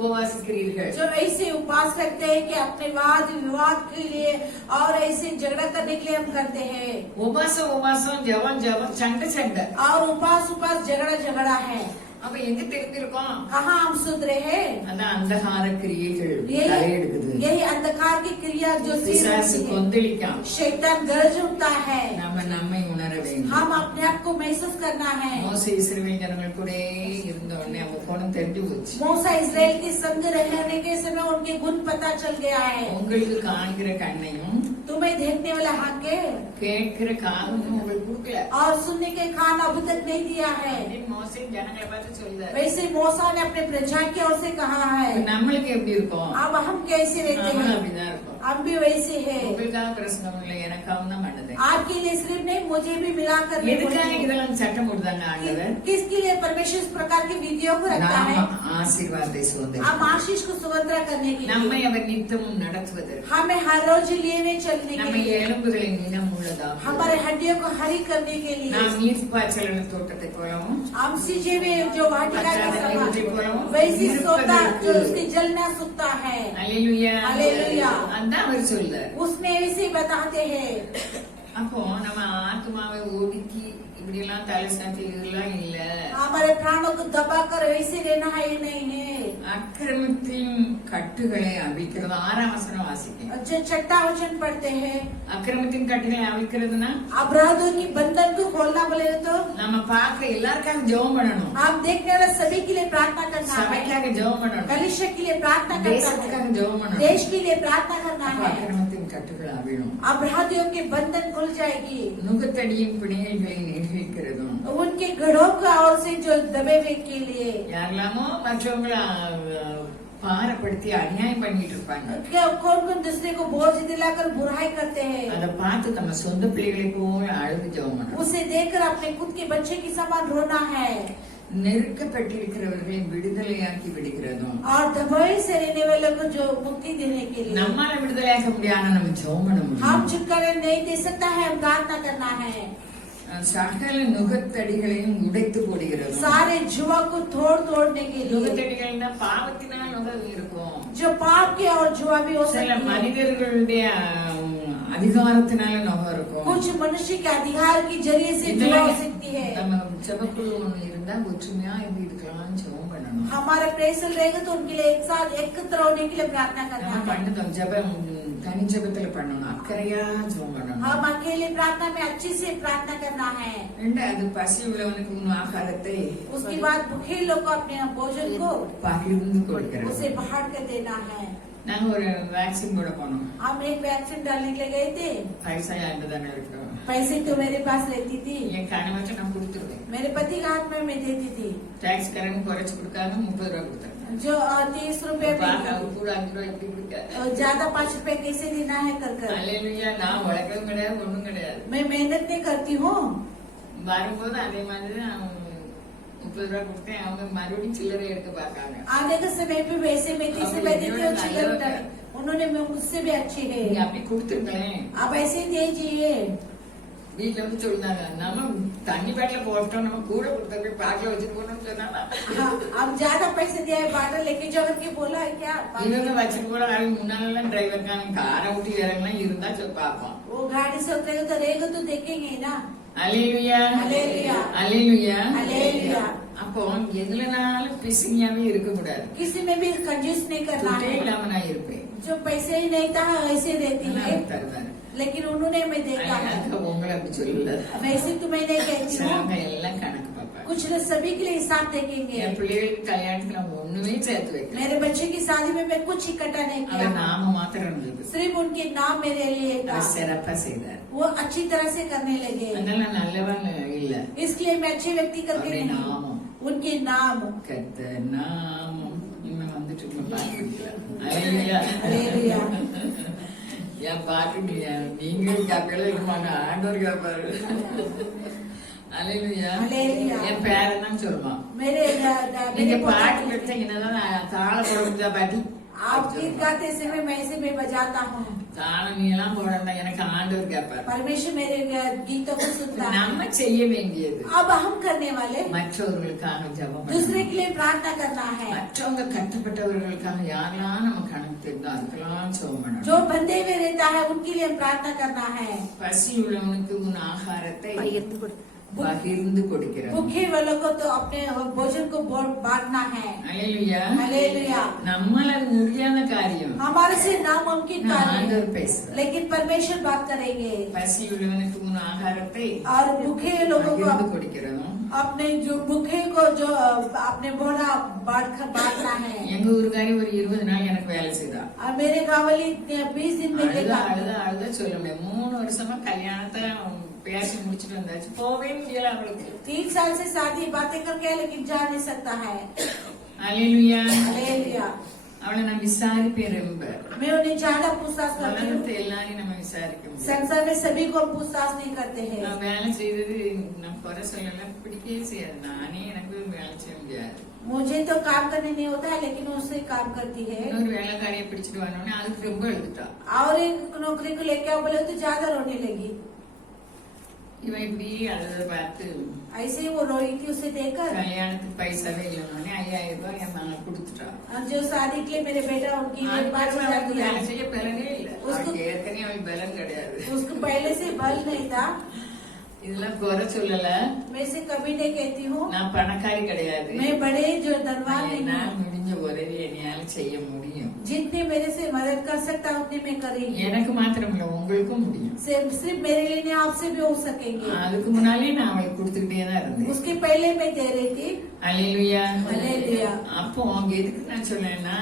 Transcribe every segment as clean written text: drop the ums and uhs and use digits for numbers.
உபவாசிக்கிறீர்கள் जो ऐसे उपवास रखते हैं कि अपने वाद विवाद के लिए और ऐसे झगड़ा करने के लिए हम करते हैं। உபாசம் ஜெபம் சண்டை और उपवास झगड़ा झगड़ा है। அப்ப எங்க தெரிஞ்சிருக்கோம்? कहाँ हम सुधरे हैं? அதான் அந்தகார கிரியைகள் தலையெடுக்குது। यही अंधकार की क्रिया जो பிசாசு கொந்தளிக்கான், शैतान गरज उठता है। நம்மை உணர வேண்டும், हम अपने आप को महसूस करना है। மோசே இஸ்ரவேல் ஜனங்கள் கூட இருந்த உடனே அவங்க குணம் தெரிஞ்சு போச்சு। मूसा इस्राएल के संग रहने के समय उनके गुण पता चल गया है। உங்களுக்கு காண்கிற கண்ணையும் तुम्हें देखने वाला आंखें கேட்கிற காதும் உங்களுக்கு கொடுக்கல, और सुनने के कान अभी तक नहीं दिया है। மோசே ஜனங்களை பார்த்து சொல்றாரு, वैसे मूसा ने अपने प्रजा की ओर से कहा है। நம்மளுக்கு எப்படி இருக்கும்? अब हम कैसे रहते हैं? அப்படிதான் இருக்கும்। हम भी वैसे हैं। உங்களுக்காக பிரசங்கம் இல்லை, எனக்காகவும் தான் பண்ணது। आपके लिए सिर्फ नहीं, मुझे भी मिलाकर எதுக்காக இதெல்லாம் சட்டம் கொடுத்தாங்க ஆண்டவர்? किसके लिए परमेश्वर इस प्रकार की विधियों को रखता है? ஆசீர்வாதத்தை சுதந்திரம், हम आशीष को स्वतंत्र करने के लिए, நம்மை அவர் நித்தமும் நடத்துவதற்கு, हमें हर रोज लेने चलने के நம்மை लिए, எலும்புகளை நினம் உள்ளதா, हमारे हड्डियों को हरी करने के लिए, நாம் நீர்ப்பாய்ச்சல் தோட்டத்தை போலவும் हम सीजे में जो वाटिका के समान वैसी सोता जो उसकी जल न सूखता है। அல்லேலூயா அல்லேலூயா। அதான் அவர் சொல்றார்। उसमें ऐसे बताते हैं। அப்போ நம்ம ஆத்மாவை ஒடுக்கி இப்படி எல்லாம் தலை சாத்தி இதெல்லாம் இல்ல, हमारे प्राणों को दबाकर वैसे रहना है नहीं है। அக்கிரமத்தின் கட்டுகளை அவிக்கிறது 6ஆம் வசனம் வாசிக்க। जो छठा वचन पढ़ते हैं, அக்கிரமத்தின் கட்டுகளை அவிக்கிறதுனா अपराधों की बंधन को खोलना बोले तो நம்ம பாக்குற எல்லாருக்காக ஜெபம் பண்ணணும், आप देखने वाले सभी के लिए प्रार्थना करना है, சபைக்காக ஜெபம் பண்ணணும், कलिशा के लिए प्रार्थना करना தேசத்துக்காக है, ஜெபம் பண்ணணும், देश के लिए प्रार्थना करना है। அக்கிரமத்தின் கட்டுகள் அவிழும், अपराधियों के बंधन खुल जाएगी, நுகத்தடியின் பிணைகளை நிர்வகிக்கிறதும், उनके घड़ों का और से जो दबे हुए के लिए யாரெல்லாமோ மற்றவங்களை பாரப்படுத்தி அநியாயம் பண்ணிட்டு இருப்பாங்க, कौन कौन दूसरे को बोझ दिलाकर बुराई करते हैं, அதை பார்த்து நம்ம சொந்த பிள்ளைகளை போல அழுது ஜெபம் பண்ணணும்। उसे देखकर अपने खुद के बच्चे की समान रोना है। நெருக்கப்பட்டிருக்கிறவர்களை விடுதலையாக்கி விடுகிறதும், और दबाई से रहने वालों को जो मुक्ति देने के लिए, நம்மால விடுதலையாக்க முடியாத நம்ம ஜெபம் பண்ண முடியும்। हम छुटकारा नहीं दे सकता है, हम प्रार्थना करना है। சகல நுகத்தடிகளையும் உடைத்து போடுகிறது, सारे जुआ को तोड़ने के लिए, நுகத்தடிகள்னா பாவத்தினால் நுகம் இருக்கும், जो पाप के और जुआ भी हो சில सकती है, மனிதர்களுடைய அதிகாரத்தினால நுகம் இருக்கும், कुछ मनुष्य के अधिकार के जरिए से जुआ हो सकती है। நம்ம ஜெபக்குழு ஒண்ணு இருந்தா ஒற்றுமையா எப்படி இருக்கலாம் ஜெபம் பண்ணணும்। हमारा प्रेसर रहेगा तो उनके लिए एक साथ एकत्र होने के लिए प्रार्थना करना நம்ம है। பண்ணணும், ஜெபம் தனி ஜெபத்துல பண்ணணும், அக்கறையா ஜெபம் பண்ணணும்। हम अकेले प्रार्थना में अच्छे से प्रार्थना करना है। ரெண்டாவது பசி உள்ளவனுக்கு உன் ஆகாரத்தை उसके बाद भूखे लोग को अपने भोजन को பகிர்ந்து கொடுக்கிறது। उसे बाहर कर देना है। நாங்க ஒரு வேக்சின் போட போனோம், हम एक वैक्सीन डालने के लिए गए थे, பைசா என்கிட்ட தானே இருக்கிறோம், पैसे तो मेरे पास रहती थी, என் கணவன் நான் கொடுத்துருவேன், मेरे पति का हाथ में मैं देती थी, டாக்ஸ் கரண்ட் குறைச்சு கொடுக்காம 30 ரூபாய் கொடுத்தேன், जो 30 रुपए கூட 5 ரூபாய் எப்படி கொடுக்க, ज्यादा 5 रुपए कैसे देना है कर அல்லேலூயா। நான் உழைக்கவும் கிடையாது ஒண்ணும் கிடையாது, मैं मेहनत नहीं करती हूँ। வரும்போது அதே மாதிரி நான் 30 ரூபாய் கொடுத்தேன், அவங்க மறுபடியும் சில்லறை எடுத்து பார்க்காங்க, आने के समय भी वैसे मैं 30 रुपए देती हूँ, चिल्लर उठाने। उन्होंने मुझसे भी अच्छी है, நீங்க அப்படி கொடுத்துருங்களேன்। आप ऐसे दीजिए। வீட்டுல வந்து சொல்லுறாங்க, நம்ம தண்ணி பேட்ல போட்டோம், நம்ம கூட கொடுத்த போய் பேக்ல வச்சுட்டு போனோம்னு சொன்னாங்க, अब ज्यादा पैसे दिया है, बाटल लेके जाओ करके बोला है क्या? இவங்க வச்சுட்டு போல முன்னாலாம் டிரைவர் காரை விட்டு இறங்கலாம் இருந்தா சொல்லி பார்ப்போம், वो गाड़ी से उतरेगा तो रहेगा तो देखेंगे ना। அல்லேலூயா அல்லேலூயா அல்லேலூயா அல்லேலூயா। அப்போ எதுலனாலும் பிசிங்கியாவே இருக்க கூடாது, किसी में भी कंजूस नहीं करना துட்டே है। இல்லாம நான் இருப்பேன், जो पैसे ही नहीं था वैसे रहती है, தருவாரு, लेकिन उन्होंने मैं देखा है, உங்களை அப்படி சொல்லல, वैसे तो मैं नहीं कहती हूँ। அவங்க எல்லாம் கணக்கு பார்ப்பாங்க। कुछ लोग सभी के लिए हिसाब देखेंगे। என் பிள்ளைகளுக்கு கல்யாணத்துக்கு நான் ஒண்ணுமே சேர்த்து வைக்கல, मेरे बच्चे की शादी में मैं कुछ इकट्ठा नहीं அவர் किया, நாம மாத்திரம் இருந்தது, सिर्फ उनके नाम मेरे लिए था, அவர் சிறப்பா செய்தார், वो अच्छी तरह से करने लगे, அதனால நல்லவன் இல்ல, इसलिए मैं अच्छे व्यक्ति करके அவருடைய नहीं, நாமம் उनके नाम। கர்த்தர் நாமம் இன்னும் வந்துட்டு இருக்கு, பாட்டு பிடிக்கல, அல்லேலூயா அல்லேலூயா। என் பாட்டு நீங்களும் கேட்கல இருப்பாங்க, ஆண்டவர் கேட்பாரு, அல்லேலூயா அல்லேலூயா। என் பேரன் சொல்லுவான், मेरे நீங்க मेरे பாட்டு पोता- வச்சீங்கன்னா தாள போட முடியா பாட்டி, आप गीत गाते समय मैं ऐसे में बजाता हूँ, தானம் நீ எல்லாம் போடணும் எனக்கு ஆண்டவர் கேட்பார். परमेश्वर मेरे गीतों को सुनता है। நம்ம செய்ய வேண்டியது अब हम करने वाले மற்றவர்களுக்காக ஜெபம் பண்ணணும். दूसरे के लिए प्रार्थना करना है। மற்றவங்க கஷ்டப்பட்டவர்களுக்காக யாரெல்லாம் நமக்கு அனுப்பியிருந்தோ அதுக்கெல்லாம் ஜெபம் பண்ணணும். जो बंधे हुए रहता है उनके लिए प्रार्थना करना है। பசி உள்ளவனுக்கு உன் ஆகாரத்தை பகிர்ந்து கொடுக்கிறார். भूखे वालों को तो अपने भोजन को बांटना है। அல்லேலூயா. हालेलुया। நம்மால அது முடியாத காரியம். हमारे से नामुमकिन कार्य, ஆண்டவர் பேசுறார். लेकिन परमेश्वर बात करेंगे। பசி உள்ளவனுக்கு உன் ஆகாரத்தை और भूखे लोगों को பகிர்ந்து கொடுக்கிறோம். अपने जो भूखे को जो अपने बोला बांटना है। எங்க ஊருக்காரி ஒரு 20 நாள் எனக்கு வேலை செய்தா. और मेरे गाँव वाली 20 दिन में देखा। அழுத சொல்ல முடியாது. 3 வருஷமா கல்யாணத்தை பேசி முடிச்சுட்டு வந்தாச்சு. போவே முடியல அவளுக்கு. 3 साल से शादी बातें करके लेकिन जा नहीं सकता है। அல்லேலூயா. हालेलुया। அவளை நான் விசாரிப்பேன் ரொம்ப. मैं उन्हें ज्यादा पूछताछ करती हूँ। உலகத்தை எல்லாரையும் நம்ம விசாரிக்க முடியும். संसार में सभी को पूछताछ नहीं करते हैं। நான் வேலை செய்தது நான் குறை சொல்லல, பிடிக்கவே செய்யாது. நானே எனக்கு வேலை செய்ய முடியாது. मुझे तो काम करने नहीं होता है, लेकिन उससे काम करती है। இன்னொரு வேலைக்காரியை பிடிச்சிட்டு வரணும்னு அதுக்கு ரொம்ப எழுதுட்டா. और एक नौकरी को लेके आओ बोले तो ज्यादा रोने लगी। இவன் இப்படி அழுத பார்த்து ऐसे ही वो रोई थी, उसे देखकर। கல்யாணத்துக்கு பைசாவே இல்லைன்னு 5000 ரூபாய் என் மகன் கொடுத்துட்டா. जो शादी के लिए मेरे बेटा उनकी 5,000 दिया। வேலை செய்ய பலனே இல்லை. அவளுக்கு ஏற்கனவே அவளுக்கு பலம் கிடையாது. उसको पहले से बल नहीं था। இதெல்லாம் குறை சொல்லல. मैं से कभी नहीं कहती हूँ। நான் பணக்காரி கிடையாது. मैं बड़े जो धनवान नहीं நான் हूँ। முடிஞ்ச உதவி என்னால செய்ய முடியும். जितने मेरे से मदद कर सकता उतने मैं करेंगी। எனக்கு மாத்திரம் இல்ல, உங்களுக்கும் முடியும். सिर्फ मेरे लिए नहीं, आपसे भी हो सकेंगे। அதுக்கு முன்னாலே நான் அவளுக்கு கொடுத்துக்கிட்டே தான் இருந்தேன். उसके पहले मैं दे रही थी। அல்லேலூயா. அல்லேலூயா. அப்போ அவங்க எதுக்கு நான் சொன்னேன்னா,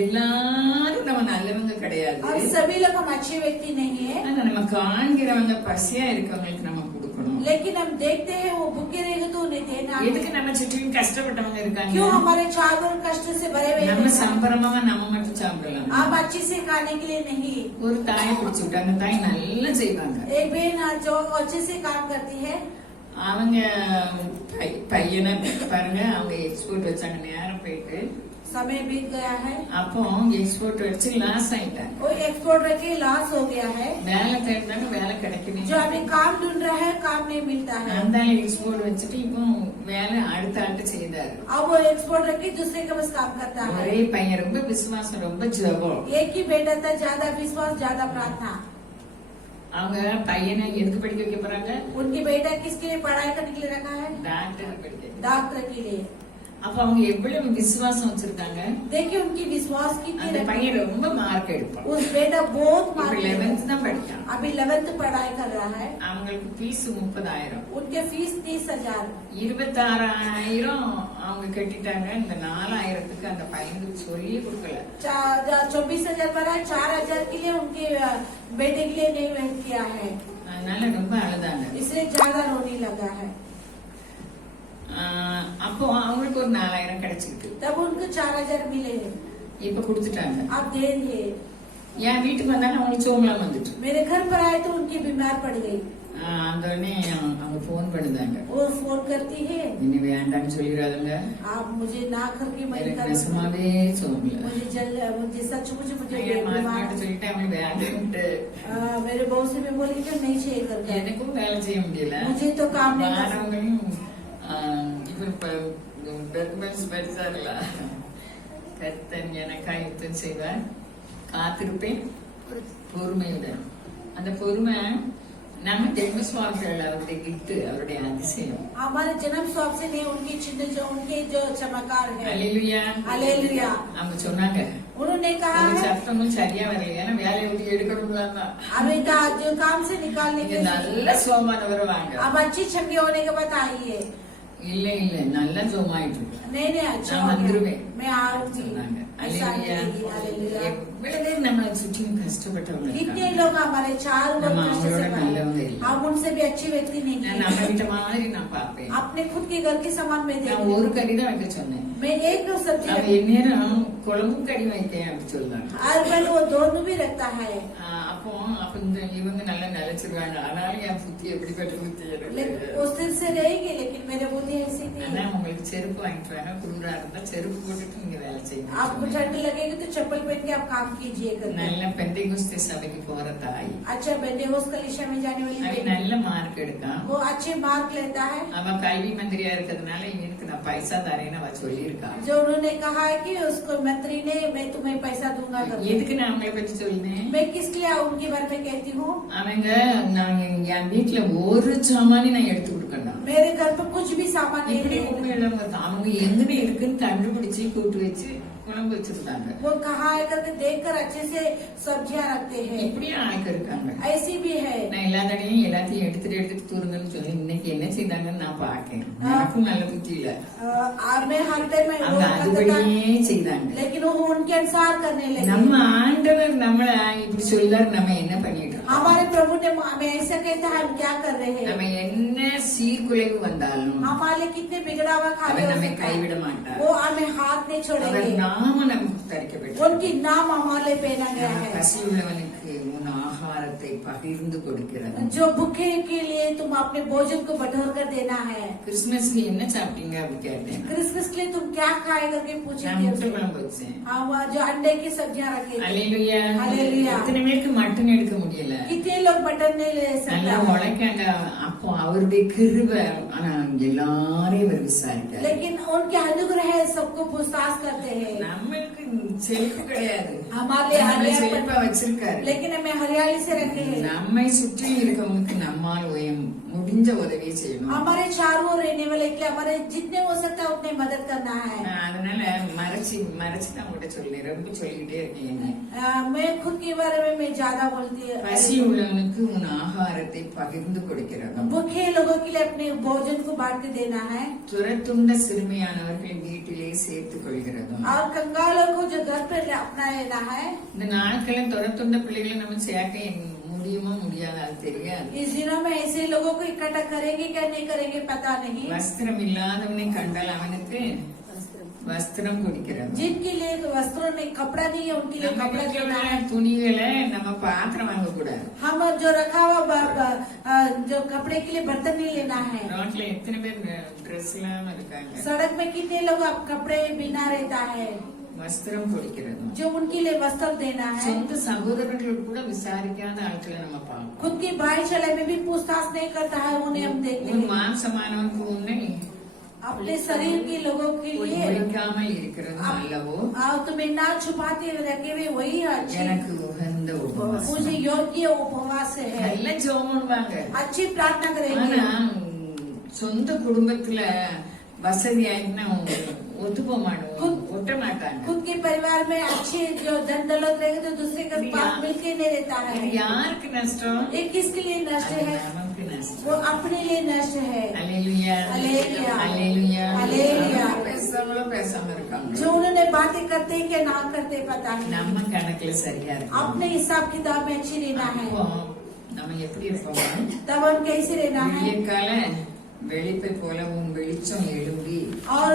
எல்லாரும் நம்ம நல்லவங்க கிடையாது. और सभी लोग हम अच्छे व्यक्ति नहीं है, ஆனா நம்ம காண்கிறவங்க பசியா இருக்கவங்களுக்கு நம்ம கொடுக்கணும். लेकिन हम देखते हैं वो भूखे रहेंगे तो उन्हें देना है। எதுக்கு நம்ம சுற்றிலும் கஷ்டப்பட்டவங்க இருக்காங்க. क्यों हमारे चारों ओर कष्ट से भरे हुए நம்ம हैं? சம்பரமா நம்ம மட்டும் சாப்பிடலாம். आप अच्छे से खाने के लिए नहीं। ஒரு தாயை பிடிச்சு விட்டாங்க. தாய் நல்லா செய்வாங்க. एक बहन जो अच्छे से काम करती है, அவங்க பையனை பாருங்க, அவங்க எக்ஸ்போர்ட் வச்சாங்க. நேரம் போயிட்டு समय बीत गया है। அப்போ எக்ஸ்போர்ட் வச்சு லாஸ் ஆயிட்டாங்க. वो एक्सपोर्ट रखे लॉस हो गया है। வேலை தேடினாங்க, வேலை கிடைக்கணும். जो अभी काम ढूंढ रहा है, काम नहीं मिलता है। அந்த எக்ஸ்போர்ட் வச்சுட்டு இப்போ வேலை அடுத்த ஆண்டு செய்தாரு. अब वो एक्सपोर्ट रखे दूसरे के बस काम करता है। ஒரே பையன், ரொம்ப விசுவாசம், ரொம்ப ஜெபம். एक ही बेटा था, ज्यादा विश्वास ज्यादा प्रार्थना। அவங்க பையனை எதுக்கு படிக்க வைக்க போறாங்க? उनकी बेटा किसके लिए पढ़ाई करने के लिए रखा है? டாக்டர் படிக்க. डॉक्टर के लिए। அப்ப அவங்க எவ்வளவு விசுவாசம் வச்சிருக்காங்க. देखिए उनकी विश्वास कितनी அந்த रखी। பையன் ரொம்ப மார்க் எடுப்பான். उस बेटा बहुत இப்ப मार्क 11th தான் படிக்கான். अभी 11th पढ़ाई कर रहा है। அவங்களுக்கு ஃபீஸ் 30,000. उनके फीस 30,000। 26,000 அவங்க கட்டிட்டாங்க. இந்த 4,000க்கு அந்த பையனுக்கு சொல்லி கொடுக்கல. 24,000 भरा है, 4,000 के लिए उनके बेटे के लिए नहीं वेट किया है, அதனால ரொம்ப அழுதாங்க. इसलिए ज्यादा रोने लगा है। அப்போ அவங்களுக்கு ஒரு 4,000 கிடைச்சிருக்கு. तब उनको 4,000 मिले हैं। இப்ப கொடுத்துட்டாங்க. आप दे दिए। என் வீட்டுக்கு வந்தாலும் அவங்களுக்கு சோமலாம் வந்துட்டு. मेरे घर पर आए तो उनकी बीमार पड़ गई। அந்த உடனே அவங்க போன் பண்ணுதாங்க. वो फोन करती है, இனி வேண்டாம்னு சொல்லிடாதுங்க. आप मुझे ना करके मैं எனக்கு कर நெசமாவே சோமல. मुझे सचमुच मुझे மார்க்கெட் சொல்லிட்டு அவங்க வேண்டாம்ட்டு. मेरे बहू से मैं बोली कि नहीं चाहिए करके। எனக்கும் வேலை செய்ய முடியல. मुझे तो काम नहीं कर सकती। வாரவங்களும் இப்ப டாக்குமெண்ட்ஸ் படிச்சாருல, கர்த்தன் எனக்காய் யுத்தம் செய்வார், காத்திருப்பேன் பொறுமையுடன். அந்த பொறுமை நம்ம ஜென்ம சுவாமிகள் அவருடைய கிஃப்ட், அவருடைய அதிசயம். हमारे जन्म स्वाब से नहीं, उनकी चिन्ह जो उनके जो चमत्कार है। அல்லேலூயா. हालेलुया। அவங்க சொன்னாங்க, उन्होंने कहा உங்க है சத்தமும் சரியா வரல, ஏன்னா வேலையை விட்டு எடுக்கணும்லாம் தான். अभी जो काम से निकालने நீங்க के நல்ல சோமான வருவாங்க. अब अच्छी छंगे होने के बाद आइए। இல்ல இல்ல நல்ல சோமாயிட்டு नहीं नहीं अच्छा நான் हो गया। வந்துருவேன் मैं आऊंगी। சொன்னாங்க. ऐसा அல்லேலூயா. नहीं, हालेलुया। எவ்வளவு பேர் நம்மளை சுற்றியும் கஷ்டப்பட்டவங்க कितने இருக்காங்க. लोग हमारे चार நம்ம लोग कष्ट से அவங்களோட भरे। நல்லவங்க இல்லை. हम उनसे भी अच्छी व्यक्ति नहीं நான் है। நம்ம வீட்டை மாதிரி நான் பார்ப்பேன். अपने खुद के घर के समान में நான் देखती ஒரு हूँ। கறி தான் வைக்க சொன்னேன். मैं एक सब्जी அவன் எந்நேரம் குழம்பும் கறி வைக்கேன் அப்படி சொல்லுவாங்க. हर बार वो दोनों भी रखता है। அப்போ இந்த இவங்க நல்லா நிலைச்சிருவாங்க. அதனால என் புத்தி எப்படிப்பட்ட புத்தி எனக்கு. वो सिर से रहेगी लेकिन मेरे बुद्धि ऐसी थी। ஆனா உங்களுக்கு செருப்பு வாங்கிட்டு வாங்க. குளிரா இருந்தா செருப்பு போட்டுட்டு நீங்க வேலை செய்யுங்க. आपको ठंड लगेगी तो चप्पल पहन के आप काम कीजिए करके। நல்ல பெந்தேகோஸ்தே சபைக்கு போற தாய். अच्छा बेंटेकोस्ट कलीसिया में जाने वाली அவன் நல்ல மார்க் எடுக்கான். वो अच्छे मार्क लेता है। அவன் கல்வி மந்திரியா இருக்கிறதுனால இவனுக்கு நான் பைசா தரேன்னு அவ சொல்லியிருக்கா. जो उन्होंने कहा है कि उसको मंत्री ने मैं तुम्हें पैसा दूंगा करके। எதுக்கு நான் அவங்களை பத்தி சொல்றேன்? मैं किस लिए उनके बारे में कहती हूँ? அவங்க நான் என் வீட்டுல ஒரு சாமானி நான் எடுத்து கொடுக்கணும். मेरे घर पर कुछ भी सामान नहीं இப்படி है। உண்மையிலவங்க அவங்க எங்க இருக்குன்னு கண்டுபிடிச்சு கூட்டு வச்சு குழம்பு வச்சிருந்தாங்க. वो कहा है करके देखकर अच्छे से सब्जियां रखते हैं। இப்படியே ஆளுக்கு இருக்காங்க. ऐसी भी है। நான் எல்லா தடையும் எல்லாத்தையும் எடுத்துட்டு தூருங்கன்னு சொல்லி இன்னைக்கு என்ன செய்தாங்கன்னு நான் பாக்கேன். எனக்கும் நல்ல புத்தி இல்ல. मैं हर टाइम में அவங்க அதுபடியே செய்தாங்க. लेकिन वो उनके अनुसार करने लगे। நம்ம ஆண்டவர் நம்மள இப்படி சொல்லாரு நம்ம என்ன பண்ணிட்டு இருக்கோம்? हमारे प्रभु ने हमें ऐसा कहता है हम क्या कर रहे हैं? நம்ம என்ன சீர்குலைவு வந்தாலும் हमारे कितने बिगड़ा हुआ அவர் खाते நம்மை கைவிட மாட்டார். वो हमें हाथ नहीं छोड़ेंगे। அவர் நாம நமக்கு தரிக்கப்பட்டார். उनकी नाम हमारे पहना गया है। பசி உள்ளவனுக்கு உன் ஆகாரத்தை பகிர்ந்து கொடுக்கிறது. जो भूखे के लिए तुम अपने भोजन को बटोर कर देना है। கிறிஸ்துமஸ்க்கு என்ன சாப்பிட்டீங்க அப்படி கேட்டேன். क्रिसमस के लिए तुम क्या खाए करके நான் पूछेंगे। முட்டை குழம்பு வச்சேன். हाँ वहाँ जो अंडे की सब्जियां रखी थी। அல்லேலூயா. அல்லேலூயா. எத்தனை பேருக்கு மட்டன் எடுக்க முடியல. कितने लोग मटन नहीं ले நல்லா सकते। உழைக்காங்க. அப்போ அவருடைய கிருபை ஆனா எல்லாரையும் அவர் விசாரிக்காரு. लेकिन उनके अनुग्रह सबको पूछताछ करते हैं। நம்மளுக்கு செழிப்பு கிடையாது. हमारे நம்மளை हरियाली செழிப்பா வச்சிருக்காரு. लेकिन हमें हरियाली से रखे हैं। நம்மை சுற்றி இருக்கவங்களுக்கு நம்மால் முடிஞ்ச உதவியை செய்யணும். हमारे चारों ओर रहने वाले के हमारे जितने हो सकता है उतने मदद करना है। அதனால மறைச்சு நான் உங்கள்கிட்ட சொல்லிடுறேன். ரொம்ப சொல்லிக்கிட்டே இருக்கீங்க. मैं खुद के बारे में मैं ज्यादा बोलती பசி हूँ। உள்ளவனுக்கு உன் ஆகாரத்தை பகிர்ந்து கொடுக்கிறது. भूखे लोगों के लिए अपने भोजन को बांट के देना है। துரத்துண்ட சிறுமியானவர்களை வீட்டிலே சேர்த்துக் கொள்கிறது. और कंगालों को जो घर पे अपना लेना है। இந்த நாட்களில் துரத்துண்ட பிள்ளைகளை நம்ம சேர்க்க முடியுமா முடியாத அது தெரியாது. इस दिनों में ऐसे लोगों को इकट्ठा करेंगे क्या नहीं करेंगे पता नहीं। வஸ்திரம் இல்லாதவனை கண்டால் அவனுக்கு வஸ்திரம் கொடுக்கிறது. जिनके लिए वस्त्रों नहीं कपड़ा नहीं है उनके लिए कपड़ा देना है। துணிகளை நம்ம பாத்திரம் வாங்க கூடாது. हम जो रखा हुआ जो कपड़े के लिए बर्तन नहीं लेना है। ரோட்ல எத்தனை பேர் ட்ரெஸ் இல்லாம இருக்காங்க. सड़क में कितने लोग अब कपड़े बिना रहता है। வஸ்திரம் கொடுக்கிறது. जो उनके लिए वस्त्र देना है। சொந்த சகோதரர்கள் கூட விசாரிக்காத ஆட்களை நம்ம பார்க்கணும். खुद की भाई चले में भी पूछताछ नहीं करता है उन्हें हम देखते உன் हैं। மாம்சமானவனுக்கு உன்னை अपने शरीर के लोगों के लिए ஒழிக்காமல் இருக்கிறது அல்லவோ तुम्हें ना छुपाते रखे हुए वही अच्छी எனக்கு உகந்த உபவாசம். मुझे योग्य उपवास है। நல்ல ஜெபம் பண்ணுவாங்க. अच्छी प्रार्थना ஆனா करेंगे। சொந்த குடும்பத்துல வசதி ஆயிட்டுனா ஒத்து போக மாட்டோம். ஒட்ட மாட்டாங்க. खुद के परिवार में अच्छे जो धन दौलत रहेंगे तो दूसरे के पास मिलके नहीं रहता இது है। யாருக்கு நஷ்டம்? ये किसके लिए नष्ट அது है? நமக்கு நஷ்டம். वो अपने लिए नष्ट है। அல்லேலூயா. அல்லேலூயா. அல்லேலூயா. அல்லேலூயா. அவங்க பேசாமலும் பேசாம இருக்காங்க. जो उन्होंने बातें करते हैं क्या ना करते पता नहीं। நம்ம கணக்குல சரியா இருக்கு. अपने हिसाब किताब में अच्छी रहना है। அப்போ நம்ம எப்படி இருக்கோம்? तब हम कैसे रहना है। விடியற்கால வெளிப்பை போல உன் வெளிச்சம் எழும்பி और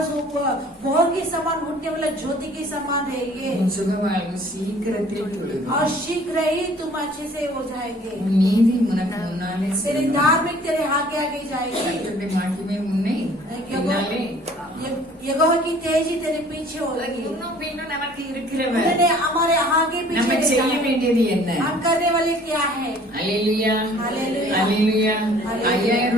भोर के समान उठने वाला ज्योति के समान रहेंगे। உன் சுகவாழ்வு சீக்கிரத்தில் தொழுகும். और शीघ्र ही तुम अच्छे से हो जाएंगे। உன் நீதி உனக்கு முன்னாலே तेरे செல்லும். धार्मिक तेरे आगे आगे जाएगी। கர்த்தருடைய மகிமை முன்னே பின்னாலே यहोवा की तेजी तेरे पीछे होगी। இன்னும் பின்னும் நமக்கு இருக்கிறவர் उन्होंने हमारे आगे நம்ம पीछे செய்ய रहता है। வேண்டியது என்ன? हम करने वाले क्या है। அல்லேலூயா. அல்லேலூயா. அல்லேலூயா. அல்லேலூயா. 5000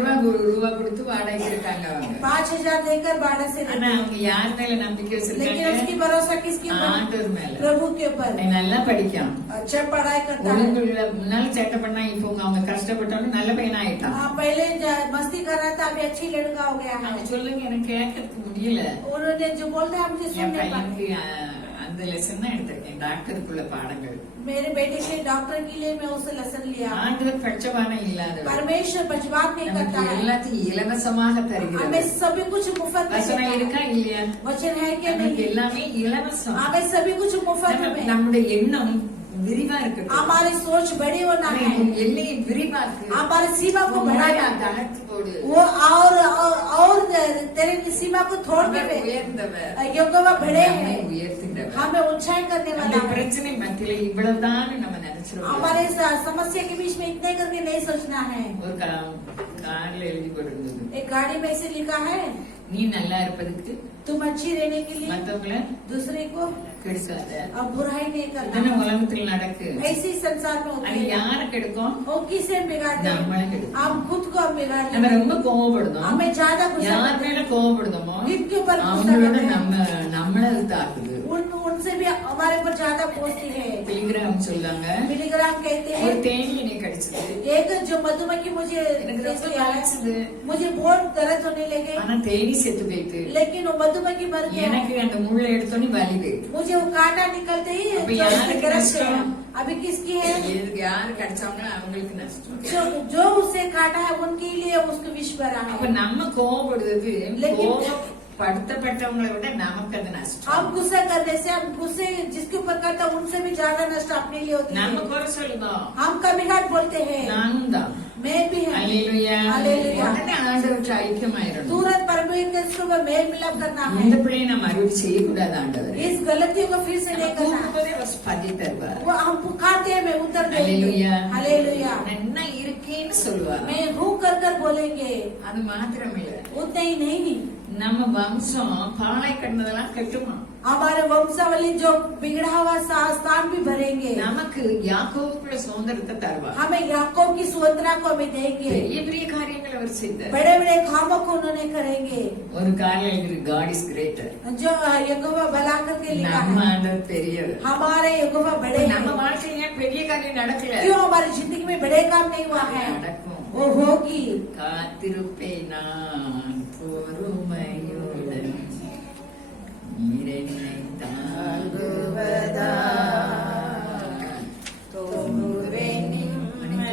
ரூபாய் கொடுத்து வாடகைக்கு இருக்காங்க அவங்க. 5000 देकर भाड़ा से ஆனா அவங்க யார் மேல நம்பிக்கை लेकिन வச்சிருக்காங்க? उसकी भरोसा किसके ऊपर। ஆண்டவர் மேல. प्रभु के ऊपर। நீ நல்லா படிக்கான். अच्छा पढ़ाई करता है। ஒழுங்குள்ள முன்னால சேட்டை பண்ணா இப்போ அவங்க கஷ்டப்பட்டவங்க நல்ல பையனா ஆயிட்டான். पहले मस्ती कर रहा था अभी अच्छी लड़का हो गया है। அவங்க சொல்லுங்க எனக்கு கேட்கறதுக்கு முடியல. उन्होंने जो बोलते हैं मुझे என் सुनने पा। பையனுக்கு அந்த லெசன் தான் எடுத்திருக்கேன். டாக்டருக்குள்ள பாடங்கள். मेरे बेटे के डॉक्टर के लिए मैं उसे लेसन लिया। ஆண்டவர் பட்சபானம் இல்லாதவர். परमेश्वर पक्षपात नहीं करता நமக்கு है। எல்லாத்தையும் இலவசமாக हमें தருகிறார். सभी कुछ मुफ्त में வசனம் देता இருக்கா है। இல்லையா? वचन है क्या நமக்கு नहीं। எல்லாமே இலவசம். हमें सभी कुछ मुफ्त में। நம்முடைய எண்ணம் விரிவா இருக்கட்டும். हमारी सोच बड़ी होना है, உன் எல்லையை விரிவாக்கு. हमारी सीमा को बढ़ाना, தளர்த்து போடு. वो और तेरे सीमा को तोड़ के உயர்ந்தவர், यहोवा बड़े हैं, உயர்த்துகிறவர். हमें ऊंचाई करने அந்த वाला है। பிரச்சனை மத்தியில இவ்வளவுதான் நம்ம நினைச்சிருவோம். हमारे समस्या के बीच में इतने करके नहीं सोचना है। ஒரு கார்ல எழுதி போட்டிருந்தது, एक गाड़ी में ऐसे लिखा है, நீ நல்லா இருப்பதுக்கு तुम अच्छी रहने के लिए மத்தவங்களை दूसरे को கெடுக்காத. अब बुराई नहीं இதெல்லாம் करना। உலகத்துல நடக்கு. ऐसे ही संसार में होती அது है। யாரு கெடுக்கும்? वो किसे बिगाड़ते हैं? நம்மளை கெடுக்கும். हम खुद को हम बिगाड़ते நம்ம हैं। ரொம்ப கோவப்படுதோம். हमें ज्यादा गुस्सा யார் करते மேல हैं। கோவப்படுதோமோ जिनके ऊपर गुस्सा அவங்களோட करते हैं, நம்மள தாக்குது. उनसे भी हमारे ऊपर ज्यादा पहुंचती है। டெலிகிராம் சொல்றாங்க, मिलीग्राम कहते ஒரு हैं, தேனி என்னை கடிச்சது, एक जो मधुमक्खी मुझे எனக்கு देख ரொம்ப लिया है, கடிச்சது. मुझे बहुत दर्द होने लगे, ஆனா தேனி செத்து போயிட்டு लेकिन वो मधुमक्खी मर गया। எனக்கு அந்த முள்ளை எடுத்தோன்னு வலி போயிட்டு. मुझे वो कांटा निकलते ही अब जो यार उसके की गरज नष्ट है। है। अभी किसकी है? இதுக்கு யாரு கடிச்சாங்கன்னா அவங்களுக்கு நஷ்டம். जो उसे काटा है उनके लिए उसको विष भरा அப்ப है। நம்ம கோவப்படுறது लेकिन- கோவப்படுத்தப்பட்டவங்களை விட நமக்கு அது நஷ்டம். हम गुस्सा करने से, हम गुस्से जिसके ऊपर करता है उनसे भी ज्यादा नष्ट अपने लिए होती நம்ம है। குறை சொல்லுதோம், हम कभी घाट बोलते हैं, நானும் தான். मैं भी है। அல்லேலூயா. அல்லேலூயா. உடனே ஆண்டவருக்கு ஐக்கியமாயிரணும். तुरंत परमेश्वर के ऊपर मेल मिलाप करना இந்த है। பிள்ளையை நம்ம மறுபடி செய்யக்கூடாது ஆண்டவர். इस गलतियों को फिर से नहीं करना। பதி தருவார். वो हम पुकारते हैं, मैं उत्तर देंगे। அல்லேலூயா. हालेलुया। நான் என்ன இருக்கேன்னு சொல்லுவார். मैं हूँ कर बोलेंगे। அது மாத்திரமில்ல, उतना ही नहीं, நம்ம வம்சம் பாலை கட்டினதெல்லாம் கட்டுமா. हमारे वंशावली जो बिगड़ा हुआ स्थान भी भरेंगे। நமக்கு யாக்கோபுக்குள்ள சுதந்திரத்தை தருவார். हमें याकूब की स्वतंत्रता को हमें देंगे। பெரிய பெரிய காரியங்கள் அவர் செய்தார். बड़े बड़े कामों को उन्होंने करेंगे। ஒரு காரியம் காட் இஸ் கிரேட்டர். जो यहोवा भला करके लिखा நம்ம है, ஆண்டவர் பெரியவர். हमारे यहोवा बड़े हैं। நம்ம வாழ்க்கையில ஏன் பெரிய காரியம் நடக்கல? क्यों हमारी जिंदगी में बड़े काम नहीं हुआ है? நடக்கும். वो होगी। காத்திருப்பேன் நான் பொறுமையுடன், நீரென்னை தாங்குவதா.